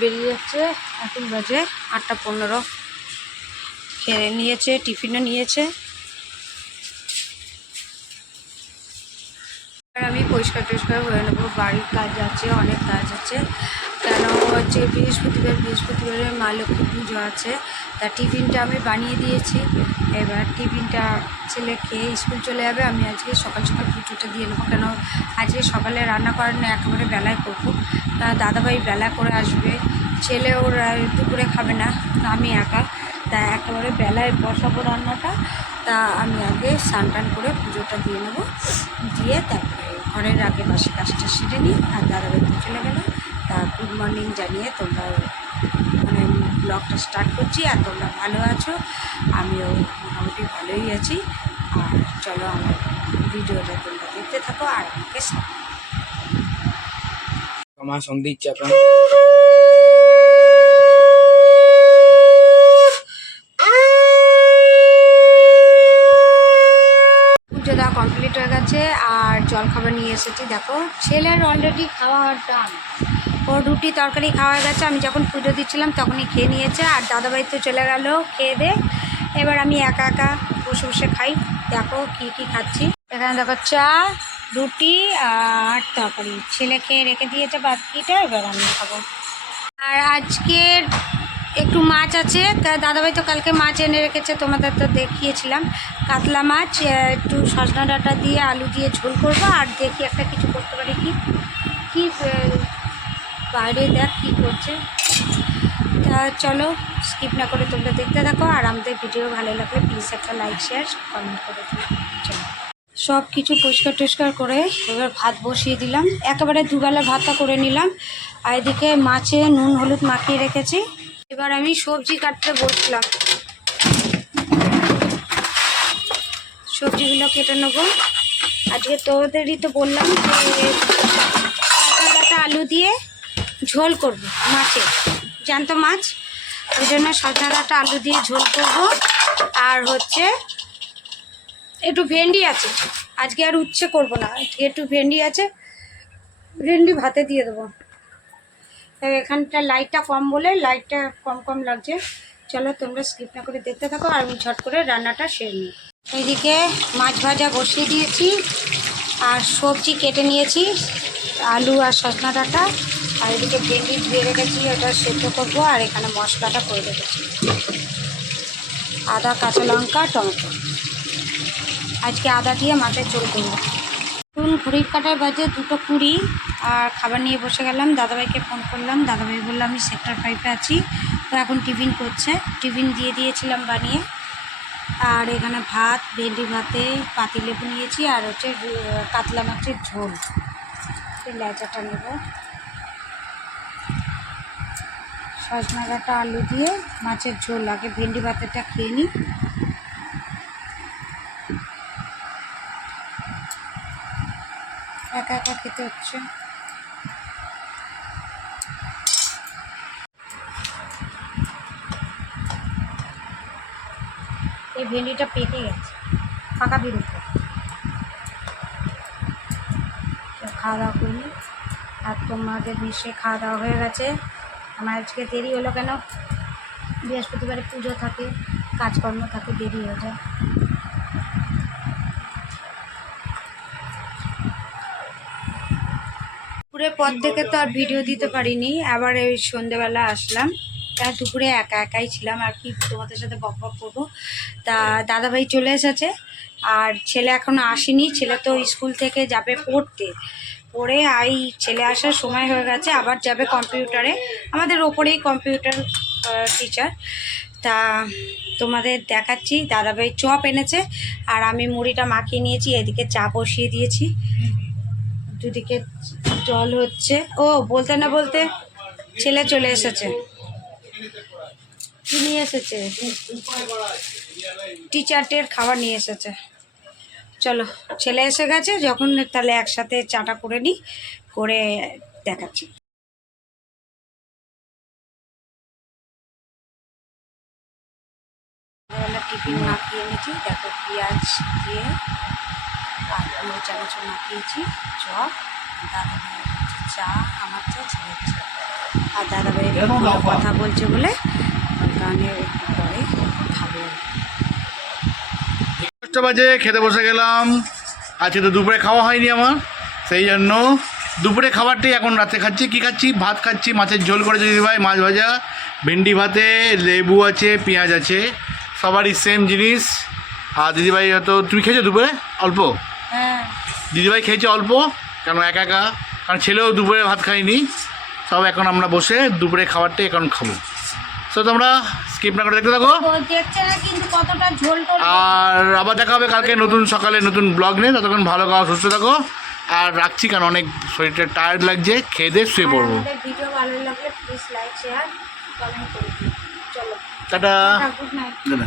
বেরিয়ে যাচ্ছে। এখন বাজে আটটা পনেরো। খেয়ে নিয়েছে টিফিনও নিয়েছে। পরিষ্কার টরিষ্কার হয়ে নেব, বাড়ির কাজ আছে, অনেক কাজ আছে। কেন হচ্ছে বৃহস্পতিবার, বৃহস্পতিবারে মা লক্ষ্মী পুজো আছে, তা টিফিনটা আমি বানিয়ে দিয়েছি। এবার টিফিনটা ছেলে খেয়ে স্কুল চলে যাবে, আমি আজকে সকাল সকাল পুজোটা দিয়ে নেব। কেন আজকে সকালে রান্না করার না একেবারে বেলায় করব। তা দাদাভাই বেলা করে আসবে, ছেলে ওর দুপুরে খাবে না, আমি একা। তা একেবারে বেলায় বসাবো রান্নাটা, তা আমি আগে স্নান টান করে পুজোটা দিয়ে নেব, দিয়ে তারপরে ঘরের আগে বাসি কাজটা সেরে নিই আর দাদা তো চলে গেল। তা গুড মর্নিং জানিয়ে তোমরা মানে ব্লগটা স্টার্ট করছি আর তোমরা ভালো আছো, আমিও মোটামুটি ভালোই আছি। আর চলো আমার ভিডিওটা তোমরা দেখতে থাকো আর আমাকে আমার সন্ধ্যে চাপা পুজো দেওয়া কমপ্লিট হয়ে গেছে আর জল খাবার নিয়ে এসেছি। দেখো ছেলের অলরেডি খাওয়া ডান ও রুটি তরকারি খাওয়া গেছে। আমি যখন পুজো দিচ্ছিলাম, তখনই খেয়ে নিয়েছে। আর দাদাভাই তো চলে গেল খেয়ে দে। এবার আমি একা একা বসে বসে খাই। দেখো কী কী খাচ্ছি। এখানে দেখো চা, রুটি আর তরকারি। ছেলে খেয়ে রেখে দিয়েছে বাকিটা, এবার আমি খাব। আর আজকের একটু মাছ আছে। তা দাদাভাই তো কালকে মাছ এনে রেখেছে, তোমাদের তো দেখিয়েছিলাম। কাতলা মাছ একটু সজনা ডাঁটা দিয়ে আলু দিয়ে ঝোল করব, আর দেখি একটা কিছু করতে পারি কি? কি বাইরে দেখ কি করছে। তা চলো, স্কিপ না করে তোমরা দেখতে থাকো, আর আমাদের ভিডিও ভালো লাগলে প্লিজ একটা লাইক শেয়ার কমেন্ট করে দিও। চলো। সব কিছু পরিষ্কার টরিষ্কার করে এবার ভাত বসিয়ে দিলাম। একেবারে দুবেলা ভাতটা করে নিলাম। আর এদিকে মাছে নুন, হলুদ মাখিয়ে রেখেছি। এবার আমি সবজি কাটতে বসলাম। সবজিগুলো কেটে নেব। আজকে তোদেরই তো বললাম যে কাঁচা ডাঁটা আলু দিয়ে ঝোল করব মাছের জ্যান্ত মাছ? ওই জন্য সজনা ডাঁটা আলু দিয়ে ঝোল করব। আর হচ্ছে একটু ভেন্ডি আছে। আজকে আর উচ্ছে করব না। একটু ভেন্ডি আছে। ভেন্ডি ভাতে দিয়ে দেবো। তো এখানটা লাইটটা কম বলে লাইটটা কম কম লাগছে। চলো তোমরা স্কিপ না করে দেখতে থাকো আর আমি ঝট করে রান্নাটা সেরে নিই এইদিকে মাছ ভাজা বসিয়ে দিয়েছি, আর সবজি কেটে নিয়েছি, আলু আর সজনা ডাঁটা। আর এদিকে ভেন্ডি ধুয়ে রেখেছি, ওটা সেদ্ধ করব, আর এখানে মশলাটা করে রেখেছি। আদা, কাঁচা লঙ্কা, টমেটো। আজকে আদা দিয়ে মাছের ঝোল করব। ঘড়ির কাটায় বাজে দুটো কুড়ি। আর খাবার নিয়ে বসে গেলাম, দাদাভাইকে ফোন করলাম, দাদাভাই বলল, আমি সেক্টর ফাইভে আছি। তো এখন টিফিন করছে। টিফিন দিয়ে দিয়েছিলাম বানিয়ে। আর এখানে ভাত, ভেন্ডি ভাতে পাতিলেবু নিয়েছি, আর হচ্ছে কাতলা মাছের ঝোল। লেচাটা নেব। সজনা ডাঁটা আলু দিয়ে মাছের ঝোল। আগে ভেন্ডি ভাতেটা খেয়ে নিই। একা একা খেতে হচ্ছে। এই ভেন্ডিটা পেকে গেছে। পাকা বেরোতে খাওয়া দাওয়া করিনি। আর তোমাদের নিশ্চয়ই খাওয়া দাওয়া হয়ে গেছে। আমার আজকে দেরি হলো কেন? বৃহস্পতিবারে পুজো থাকে, কাজকর্ম থাকে, দেরি হয়ে যায়। দুপুরের পর থেকে তো আর ভিডিও দিতে পারিনি। আবার এই সন্ধেবেলা আসলাম। দুপুরে একা একাই ছিলাম, আর কি তোমাদের সাথে বক বক করব। তা দাদাভাই চলে এসেছে, আর ছেলে এখনও আসেনি। ছেলে তো স্কুল থেকে যাবে পড়তে। পড়ে আই ছেলে আসার সময় হয়ে গেছে, আবার যাবে কম্পিউটারে। আমাদের ওপরেই কম্পিউটার টিচার তা তোমাদের দেখাচ্ছি, দাদাভাই চপ এনেছে, আর আমি মুড়িটা মাখিয়ে নিয়েছি, এদিকে চা বসিয়ে দিয়েছি। দুদিকে জল হচ্ছে। ও, বলতে না বলতে ছেলে চলে এসেছে। কি নিয়ে এসেছে? টিচারদের খাবার নিয়ে এসেছে। চলো, ছেলে এসে গেছে, যখন তাহলে একসাথে চাটা করে নিই, করে দেখাচ্ছি। টিফিন মাখিয়ে এনেছি, দেখো পেঁয়াজ দিয়ে, আর দুটো চামচ মাখিয়েছি, চপ দাদা চা, আমার চা ছেলের আর দাদাভাই কথা বলছে বলে কারণে একটু পরে খাব। দশটা বাজে খেতে বসে গেলাম। আজকে তো দুপুরে খাওয়া হয়নি আমার সেই জন্য। দুপুরে খাবারটি এখন রাতে খাচ্ছি। কি খাচ্ছি? ভাত খাচ্ছি মাছের ঝোল করেছে দিদিভাই মাছ ভাজা ভেন্ডি ভাতে লেবু আছে পেঁয়াজ আছে সবারই সেম জিনিস। আর দিদিভাই হয়তো তুমি খেয়েছো দুপুরে? অল্প? হ্যাঁ। দিদিভাই খেয়েছে অল্প কেন একা একা? কারণ ছেলেও দুপুরে ভাত খায়নি। সব এখন আমরা বসে দুপুরে খাবারটাই এখন খাব। তো তোমরা স্কিপ না করে দেখতে থাকো। আর আবার দেখা হবে কালকে নতুন সকালে নতুন ব্লগ নিয়ে। ততক্ষণ ভালো খাওয়া সুস্থ থাকো। আর রাখছি কারণ অনেক শরীরটা টায়ার্ড লাগছে খেয়ে দিয়ে শুয়ে পড়ব। দিও। চলো। টাটা। দাদা